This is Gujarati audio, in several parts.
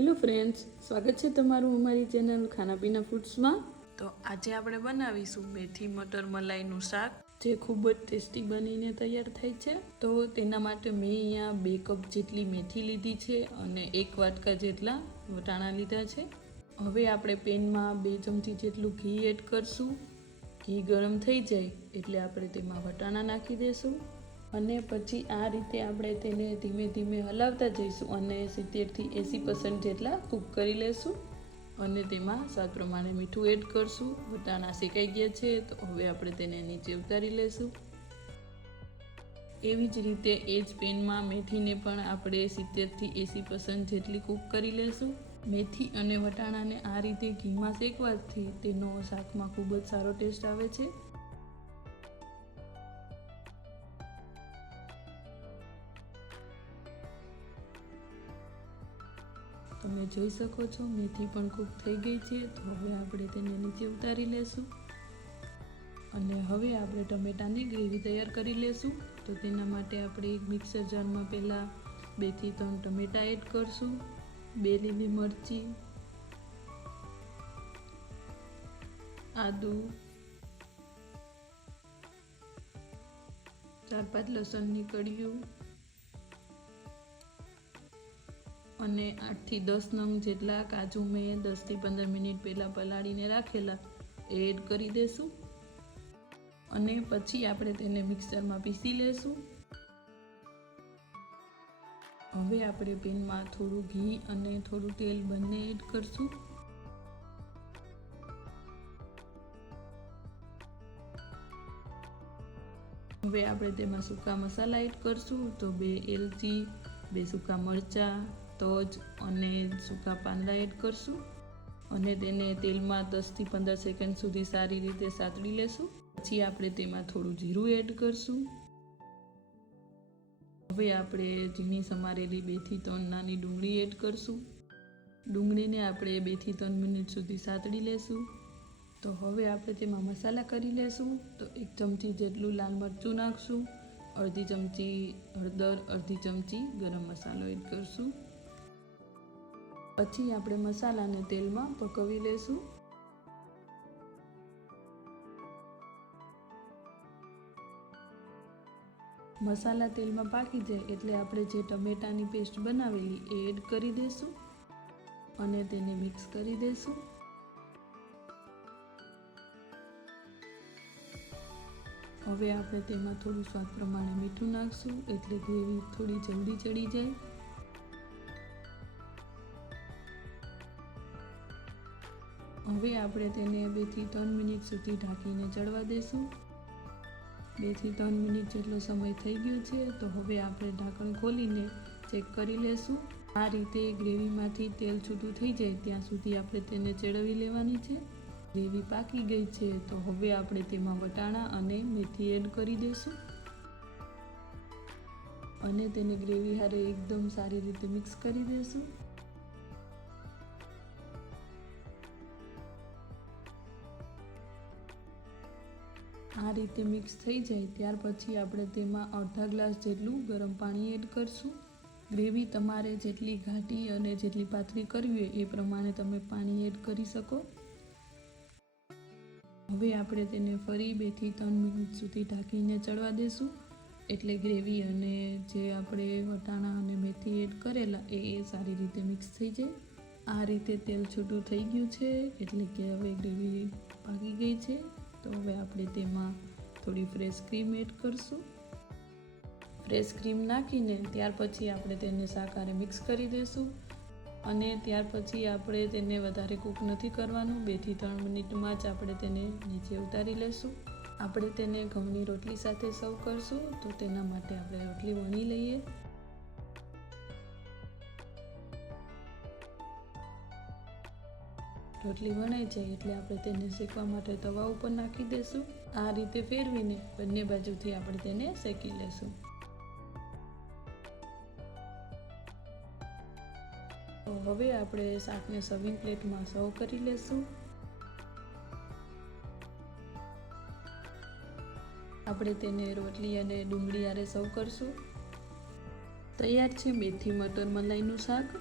હેલો ફ્રેન્ડ્સ, સ્વાગત છે તમારું અમારી ચેનલ ખાના પીના ફૂડ્સમાં। તો આજે આપણે બનાવીશું મેથી મટર મલાઈનું શાક, જે ખૂબ જ ટેસ્ટી બનીને તૈયાર થાય છે। તો તેના માટે મેં અહીંયા 2 કપ જેટલી મેથી લીધી છે અને 1 વાટકા જેટલા વટાણા લીધા છે। હવે આપણે પેનમાં 2 ચમચી જેટલું ઘી એડ કરશું। ઘી ગરમ થઈ જાય એટલે આપણે તેમાં વટાણા નાખી દઈશું અને પછી આ રીતે આપણે તેને ધીમે ધીમે હલાવતા જઈશું અને 70 થી 80% જેટલા કૂક કરી લેશું અને તેમાં સ્વાદ પ્રમાણે મીઠું એડ કરશું। વટાણા શેકાઈ ગયા છે તો હવે આપણે તેને નીચે ઉતારી લેશું। એવી જ રીતે એ જ પેનમાં મેથીને પણ આપણે 70 થી 80% જેટલી કૂક કરી લેશું। મેથી અને વટાણાને આ રીતે ઘીમાં શેકવાથી તેનો શાકમાં ખૂબ જ સારો ટેસ્ટ આવે છે। તમે જોઈ શકો છો મેથી પણ કૂક થઈ ગઈ છે, તો હવે આપણે તેને નીચે ઉતારી લેશું અને હવે આપણે ટમેટાની ગ્રેવી તૈયાર કરી લેશું। તો તેના માટે આપણે એક મિક્સર જારમાં પહેલાં 2 થી 3 ટમેટા એડ કરશું, 2 લીલી મરચી, આદુ, 4-5 લસણની કળીઓ અને 8 થી 10 નંગ જેટલા કાજુ મેં 10 થી 15 મિનિટ પહેલાં પલાળીને રાખેલા એડ કરી દેશું અને પછી આપણે તેને મિક્સરમાં પીસી લેશું। હવે આપણે પેનમાં થોડું ઘી અને થોડું તેલ બંને એડ કરશું। હવે આપણે તેમાં સૂકા મસાલા એડ કરશું। તો 2 એલચી, 2 સૂકા મરચાં, તજ અને સૂકા પાંદડા એડ કરશું અને તેને તેલમાં 10 થી 15 સેકન્ડ સુધી સારી રીતે સાતળી લેશું। પછી આપણે તેમાં થોડું જીરું એડ કરશું। હવે આપણે ઝીણી સમારેલી 2 થી 3 નાની ડુંગળી એડ કરશું। ડુંગળીને આપણે 2 થી 3 મિનિટ સુધી સાતળી લેશું। તો હવે આપણે તેમાં મસાલા કરી લેશું। તો 1 ચમચી જેટલું લાલ મરચું નાખશું, અડધી ચમચી હળદર, અડધી ચમચી ગરમ મસાલો એડ કરશું। પછી આપણે મસાલાને તેલમાં પકવી લેશું। મસાલા તેલમાં પાકી જાય એટલે આપણે જે ટમેટાની પેસ્ટ બનાવેલી એ એડ કરી દઈશું અને તેને મિક્સ કરી દઈશું। હવે આપણે તેમાં થોડું સ્વાદ પ્રમાણે મીઠું નાખશું એટલે ગ્રેવી થોડી જલ્દી ચડી જાય। હવે આપણે તેને 2 થી 3 મિનિટ સુધી ઢાંકીને ચડવા દેશું। 2 થી 3 મિનિટ જેટલો સમય થઈ ગયો છે, તો હવે આપણે ઢાંકણ ખોલીને ચેક કરી લેશું। આ રીતે ગ્રેવીમાંથી તેલ છૂટું થઈ જાય ત્યાં સુધી આપણે તેને ચડવી લેવાની છે। ગ્રેવી પાકી ગઈ છે તો હવે આપણે તેમાં વટાણા અને મેથી એડ કરી દઈશું અને તેને ગ્રેવી હારે એકદમ સારી રીતે મિક્સ કરી દઈશું। આ રીતે મિક્સ થઈ જાય ત્યાર પછી આપણે તેમાં અડધા ગ્લાસ જેટલું ગરમ પાણી એડ કરશું। ગ્રેવી તમારે જેટલી ઘાટી અને જેટલી પાતળી કરવી હોય એ પ્રમાણે તમે પાણી એડ કરી શકો। હવે આપણે તેને ફરી 2 થી 3 મિનિટ સુધી ઢાંકીને ચડવા દેશું એટલે ગ્રેવી અને જે આપણે વટાણા અને મેથી એડ કરેલા એ સારી રીતે મિક્સ થઈ જાય। આ રીતે તેલ છૂટું થઈ ગયું છે એટલે કે હવે ગ્રેવી પાકી ગઈ છે। તો હવે આપણે તેમાં થોડી ફ્રેશ ક્રીમ એડ કરશું। ફ્રેશ ક્રીમ નાખીને ત્યાર પછી આપણે તેને શાક હારે મિક્સ કરી દઈશું અને ત્યાર પછી આપણે તેને વધારે કૂક નથી કરવાનું। 2 થી 3 મિનિટમાં જ આપણે તેને નીચે ઉતારી લેશું। આપણે તેને ઘઉંની રોટલી સાથે સર્વ કરશું, તો તેના માટે આપણે રોટલી વણી લઈએ। રોટલી વણાઈ જાય એટલે આપણે તેને શેકવા માટે તવા ઉપર નાખી દઈશું। આ રીતે ફેરવીને બંને બાજુથી આપણે તેને શેકી લેશું। તો હવે આપણે શાકને સર્વિંગ પ્લેટમાં સર્વ કરી લેશું। આપણે તેને રોટલી અને ડુંગળી હારે સર્વ કરશું। તૈયાર છે મેથી મટર મલાઈનું શાક।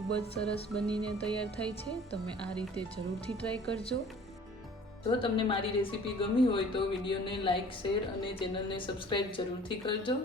ખૂબ જ સરસ બનીને તૈયાર થાય છે. તમે આ રીતે જરૂરથી ટ્રાય કરજો. જો તમને મારી રેસીપી ગમી હોય તો વિડીયોને લાઇક, શેર અને ચેનલને સબસ્ક્રાઈબ જરૂરથી કરજો.